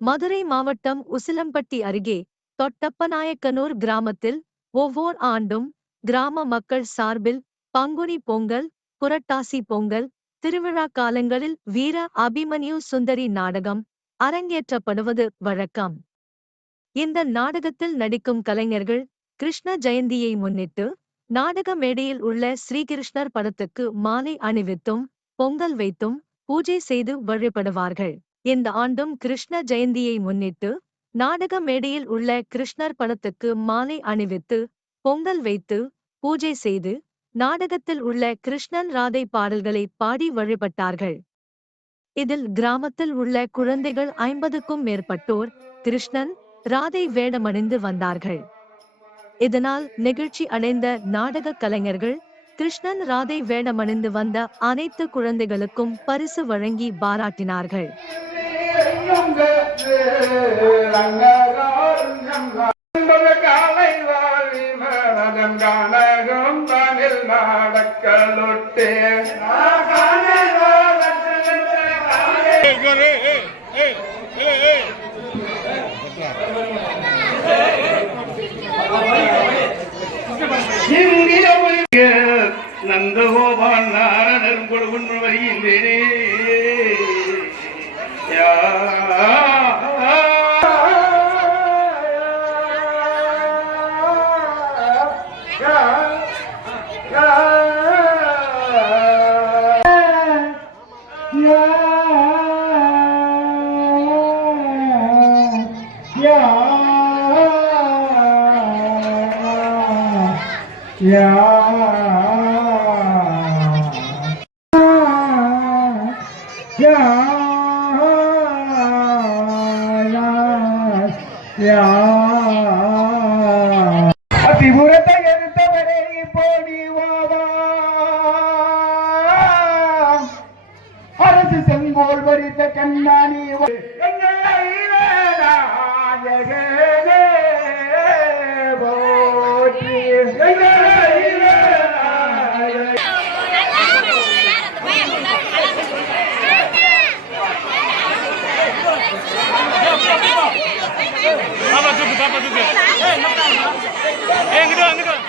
மதுரை மாவட்டம் உசிலம்பட்டி அருகே தொட்டப்பநாயக்கனூர் கிராமத்தில் ஒவ்வோர் ஆண்டும் கிராம மக்கள் சார்பில் பங்குனி பொங்கல் புரட்டாசி பொங்கல் திருவிழா காலங்களில் வீர அபிமன்யு சுந்தரி நாடகம் அரங்கேற்றப்படுவது வழக்கம். இந்த நாடகத்தில் நடிக்கும் கலைஞர்கள் கிருஷ்ண ஜெயந்தியை முன்னிட்டு நாடக மேடையில் உள்ள ஸ்ரீகிருஷ்ணர் படத்துக்கு மாலை அணிவித்தும் பொங்கல் வைத்தும் பூஜை செய்து வழிபடுவார்கள். இந்த ஆண்டும் கிருஷ்ண ஜெயந்தியை முன்னிட்டு நாடக மேடையில் உள்ள கிருஷ்ணர் படத்துக்கு மாலை அணிவித்து பொங்கல் வைத்து பூஜை செய்து நாடகத்தில் உள்ள கிருஷ்ணன் ராதை பாடல்களை பாடி வழிபட்டார்கள். இதில் கிராமத்தில் உள்ள குழந்தைகள் ஐம்பதுக்கும் மேற்பட்டோர் கிருஷ்ணன் ராதை வேடமணிந்து வந்தார்கள். இதனால் நெகிழ்ச்சி அடைந்த நாடக கலைஞர்கள் கிருஷ்ணன் ராதை வேடமணிந்து வந்த அனைத்து குழந்தைகளுக்கும் பரிசு வழங்கி பாராட்டினார்கள். காலை வாழி மனதம் கானகம் தானில் நாடக்கலொட்டே நந்தகோபால் நாரணன் கொடுகுன்று வருகின்றேனே. Yeah. Yeah. அதிபுரத்தை எடுத்தவரை போடி அரசு செங்கோல் வரித்த கண்ணாணி பாப்பா berapa juga? Eh, angkat dong, angkat dong.